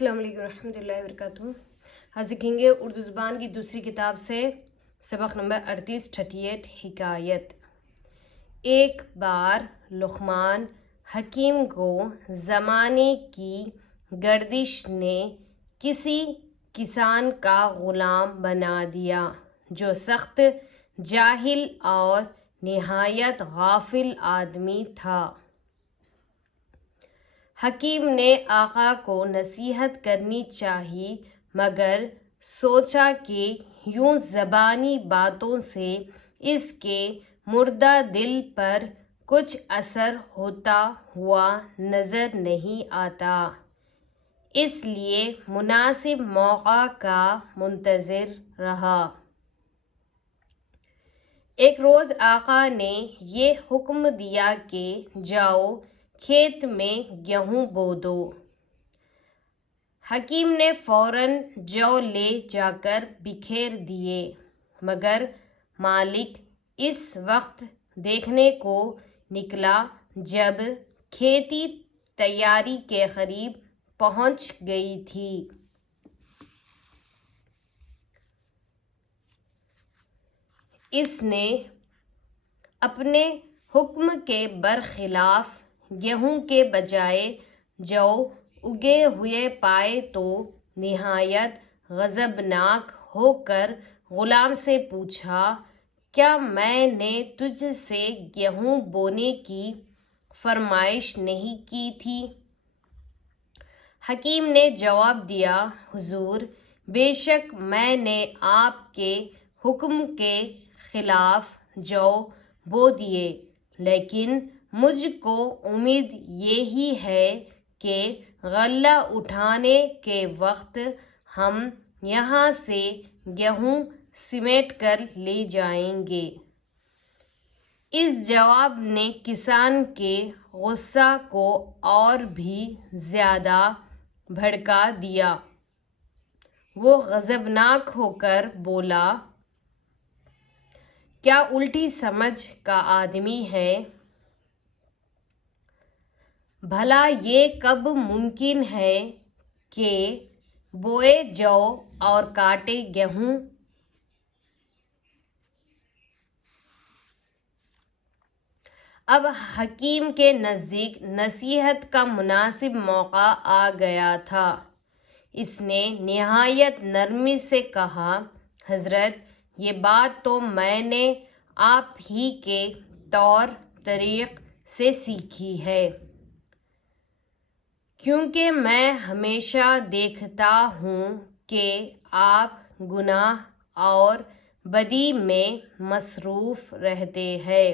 السلام علیکم ورحمۃ اللہ وبرکاتہ۔ آج سیکھیں گے اردو زبان کی دوسری کتاب سے سبق نمبر 38 حکایت۔ ایک بار لقمان حکیم کو زمانے کی گردش نے کسی کسان کا غلام بنا دیا جو سخت جاہل اور نہایت غافل آدمی تھا۔ حکیم نے آقا کو نصیحت کرنی چاہی مگر سوچا کہ یوں زبانی باتوں سے اس کے مردہ دل پر کچھ اثر ہوتا ہوا نظر نہیں آتا، اس لیے مناسب موقع کا منتظر رہا۔ ایک روز آقا نے یہ حکم دیا کہ جاؤ کھیت میں گیہوں بو دو۔ حکیم نے فوراً جو لے جا کر بکھیر دیے، مگر مالک اس وقت دیکھنے کو نکلا جب کھیتی تیاری کے قریب پہنچ گئی تھی۔ اس نے اپنے حکم کے برخلاف گیہوں کے بجائے جو اگے ہوئے پائے تو نہایت غضبناک ہو کر غلام سے پوچھا، کیا میں نے تجھ سے گیہوں بونے کی فرمائش نہیں کی تھی؟ حکیم نے جواب دیا، حضور بے شک میں نے آپ کے حکم کے خلاف جو بو دیے، لیکن مجھ کو امید یہی ہے کہ غلہ اٹھانے کے وقت ہم یہاں سے گیہوں سمیٹ کر لے جائیں گے۔ اس جواب نے کسان کے غصہ کو اور بھی زیادہ بھڑکا دیا۔ وہ غضبناک ہو کر بولا، کیا الٹی سمجھ کا آدمی ہے؟ بھلا یہ کب ممکن ہے کہ بوئے جو اور کاٹے گیہوں؟ اب حکیم کے نزدیک نصیحت کا مناسب موقع آ گیا تھا۔ اس نے نہایت نرمی سے کہا، حضرت یہ بات تو میں نے آپ ہی کے طور طریق سے سیکھی ہے، کیونکہ میں ہمیشہ دیکھتا ہوں کہ آپ گناہ اور بدی میں مصروف رہتے ہیں،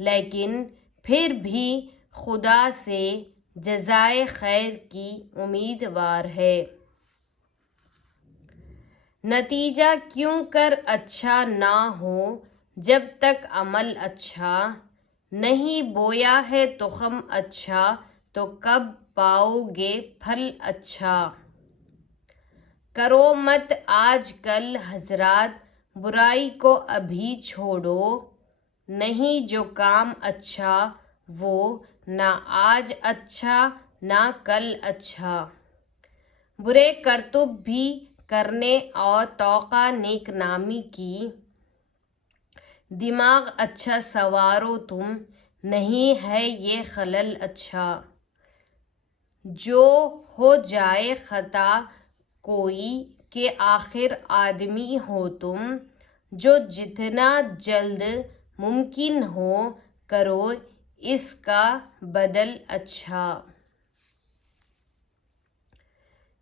لیکن پھر بھی خدا سے جزائے خیر کی امیدوار ہیں۔ نتیجہ کیوں کر اچھا نہ ہو جب تک عمل اچھا نہیں بویا ہے تخم اچھا تو کب پاؤ گے پھل اچھا۔ کرو مت آج کل حضرات برائی کو ابھی چھوڑو، نہیں جو کام اچھا وہ نہ آج اچھا نہ کل اچھا۔ برے کرتوب بھی کرنے اور توقع نیک نامی کی، دماغ اچھا سنوارو تم، نہیں ہے یہ خلل اچھا۔ جو ہو جائے خطا کوئی کہ آخر آدمی ہو تم، جو جتنا جلد ممکن ہو کرو اس کا بدل اچھا۔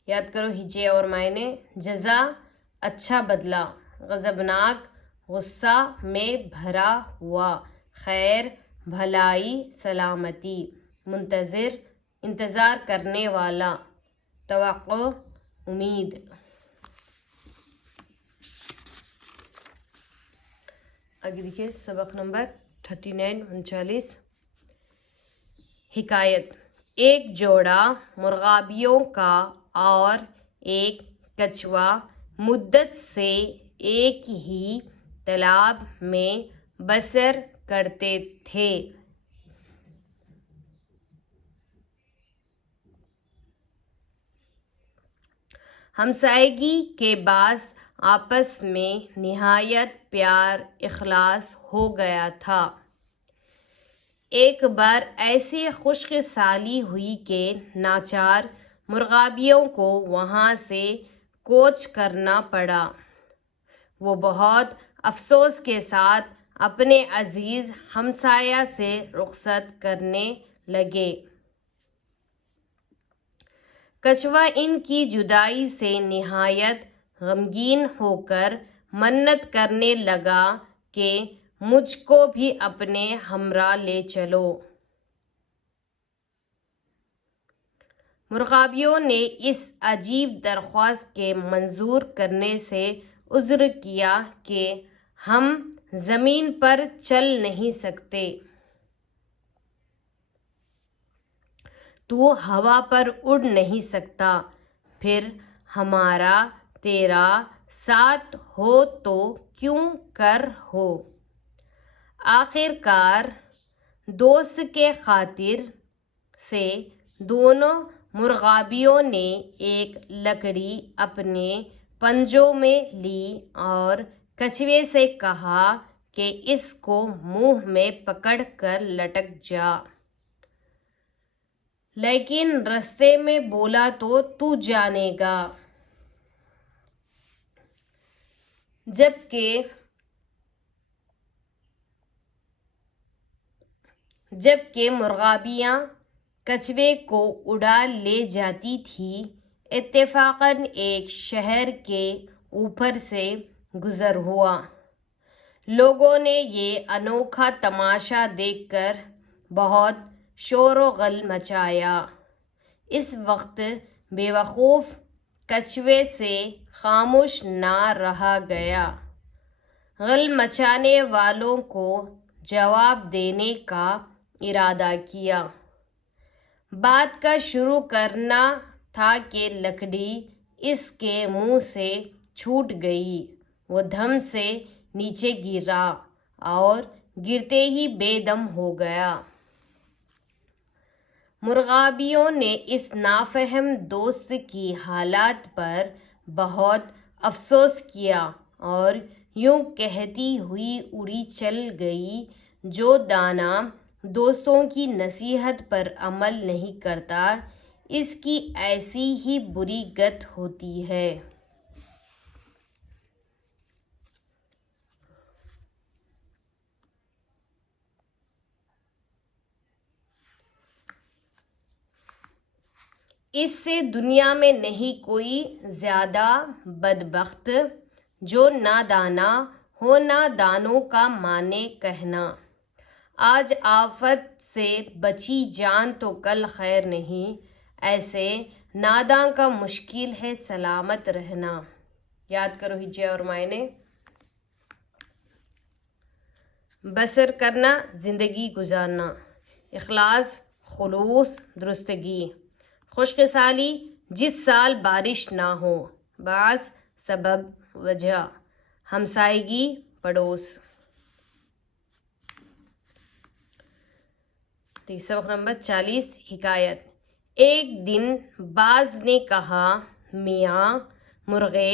یاد کرو ہجے اور معنی۔ جزا اچھا بدلہ، غضبناک غصہ میں بھرا ہوا، خیر بھلائی سلامتی، منتظر انتظار کرنے والا، توقع امید۔ آگے دیکھیے سبق نمبر 39 حکایت۔ ایک جوڑا مرغابیوں کا اور ایک کچھوا مدت سے ایک ہی تالاب میں بسر کرتے تھے۔ ہمسائیگی کے باعث آپس میں نہایت پیار اخلاص ہو گیا تھا۔ ایک بار ایسی خشک سالی ہوئی کہ ناچار مرغابیوں کو وہاں سے کوچ کرنا پڑا۔ وہ بہت افسوس کے ساتھ اپنے عزیز ہمسایہ سے رخصت کرنے لگے۔ کچھوا ان کی جدائی سے نہایت غمگین ہو کر منت کرنے لگا کہ مجھ کو بھی اپنے ہمراہ لے چلو۔ مرغابیوں نے اس عجیب درخواست کے منظور کرنے سے عذر کیا کہ ہم زمین پر چل نہیں سکتے، تو ہوا پر اڑ نہیں سکتا، پھر ہمارا تیرا ساتھ ہو تو کیوں کر ہو۔ آخر کار دوست کے خاطر سے دونوں مرغابیوں نے ایک لکڑی اپنے پنجوں میں لی اور کچھوے سے کہا کہ اس کو منہ میں پکڑ کر لٹک جا، لیکن رستے میں بولا تو تو جانے گا۔ جبکہ مرغابیاں کچھوے کو اڑا لے جاتی تھیں، اتفاقاً ایک شہر کے اوپر سے گزر ہوا۔ لوگوں نے یہ انوکھا تماشا دیکھ کر بہت شور و غل مچایا۔ اس وقت بے وقوف کچھوے سے خاموش نہ رہا گیا۔ غل مچانے والوں کو جواب دینے کا ارادہ کیا۔ بات کا شروع کرنا تھا کہ لکڑی اس کے منہ سے چھوٹ گئی۔ وہ دھم سے نیچے گرا اور گرتے ہی بے دم ہو گیا۔ مرغابیوں نے اس نافہم دوست کی حالت پر بہت افسوس کیا اور یوں کہتی ہوئی اڑی چل گئی، جو دانا دوستوں کی نصیحت پر عمل نہیں کرتا، اس کی ایسی ہی بری گت ہوتی ہے۔ اس سے دنیا میں نہیں کوئی زیادہ بدبخت جو نادانا ہو۔ نادانوں کا معنی کہنا، آج آفت سے بچی جان تو کل خیر نہیں، ایسے ناداں کا مشکل ہے سلامت رہنا۔ یاد کرو ہجے اور معنی۔ بسر کرنا، زندگی گزارنا، اخلاص، خلوص، درستگی، خشک سالی، جس سال بارش نہ ہو، باعث سبب وجہ، ہمسائیگی، پڑوس۔ سبق نمبر 40 حکایت۔ ایک دن باز نے کہا، میاں مرغے،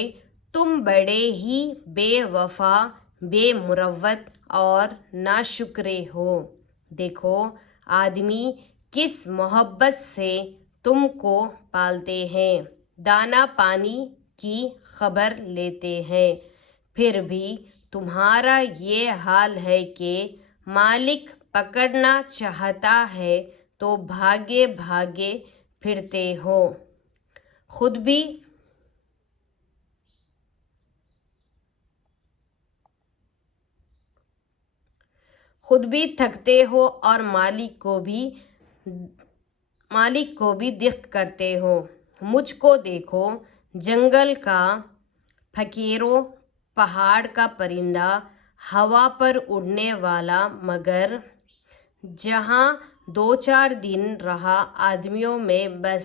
تم بڑے ہی بے وفا، بے مروت اور ناشکرے ہو۔ دیکھو آدمی کس محبت سے تم کو پالتے ہیں، دانا پانی کی خبر لیتے ہیں، پھر بھی تمہارا یہ حال ہے کہ مالک پکڑنا چاہتا ہے تو بھاگے بھاگے پھرتے ہو، خود بھی تھکتے ہو اور مالک کو بھی دق کرتے ہو۔ مجھ کو دیکھو، جنگل کا پھکیرو، پہاڑ کا پرندہ، ہوا پر اڑنے والا مگر، جہاں 2-4 دن رہا، آدمیوں میں بس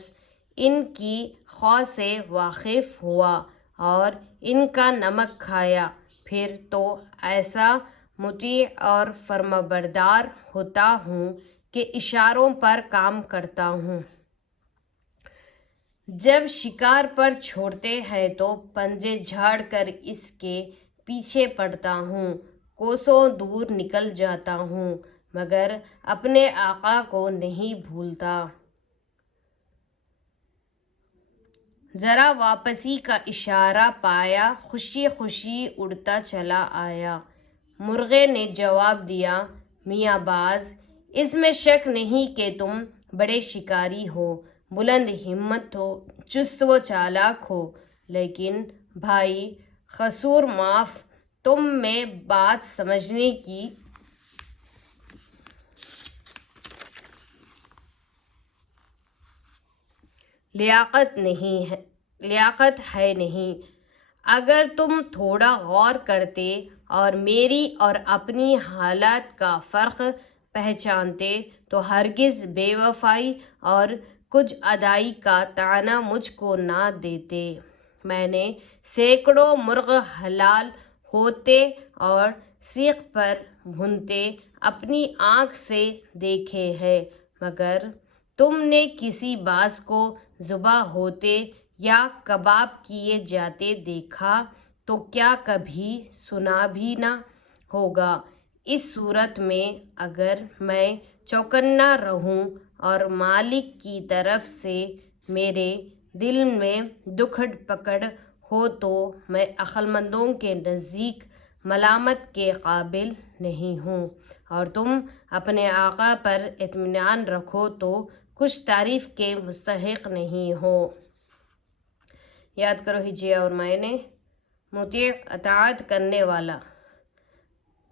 ان کی خواہ سے واقف ہوا اور ان کا نمک کھایا، پھر تو ایسا مطیع اور فرمانبردار ہوتا ہوں کہ اشاروں پر کام کرتا ہوں۔ جب شکار پر چھوڑتے ہیں تو پنجے جھاڑ کر اس کے پیچھے پڑتا ہوں، کوسوں دور نکل جاتا ہوں، مگر اپنے آقا کو نہیں بھولتا۔ ذرا واپسی کا اشارہ پایا، خوشی خوشی اڑتا چلا آیا۔ مرغے نے جواب دیا، میاں باز، اس میں شک نہیں کہ تم بڑے شکاری ہو، بلند ہمت ہو، چست و چالاک ہو، لیکن بھائی قصور معاف، تم میں بات سمجھنے کی لیاقت ہے نہیں۔ اگر تم تھوڑا غور کرتے اور میری اور اپنی حالت کا فرق پہچانتے تو ہرگز بے وفائی اور کچھ ادائی کا طعنہ مجھ کو نہ دیتے۔ میں نے سینکڑوں مرغ حلال ہوتے اور سیخ پر بھونتے اپنی آنکھ سے دیکھے ہیں، مگر تم نے کسی باز کو ذبح ہوتے یا کباب کیے جاتے دیکھا تو کیا کبھی سنا بھی نہ ہوگا۔ اس صورت میں اگر میں چوکنا رہوں اور مالک کی طرف سے میرے دل میں دکھ پکڑ ہو تو میں عقلمندوں کے نزدیک ملامت کے قابل نہیں ہوں، اور تم اپنے آقا پر اطمینان رکھو تو کچھ تعریف کے مستحق نہیں ہو۔ یاد کرو ہجیہ اور معنی: مطیع اطاعت کرنے والا،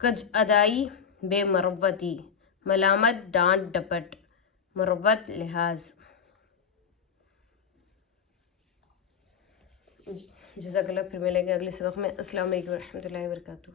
کج ادائی بے مروتی، ملامت ڈانٹ ڈپٹ، مروت لحاظ۔ جزاک اللہ، پھر ملیں گے اگلے سبق میں۔ السلام علیکم ورحمۃ اللہ وبرکاتہ۔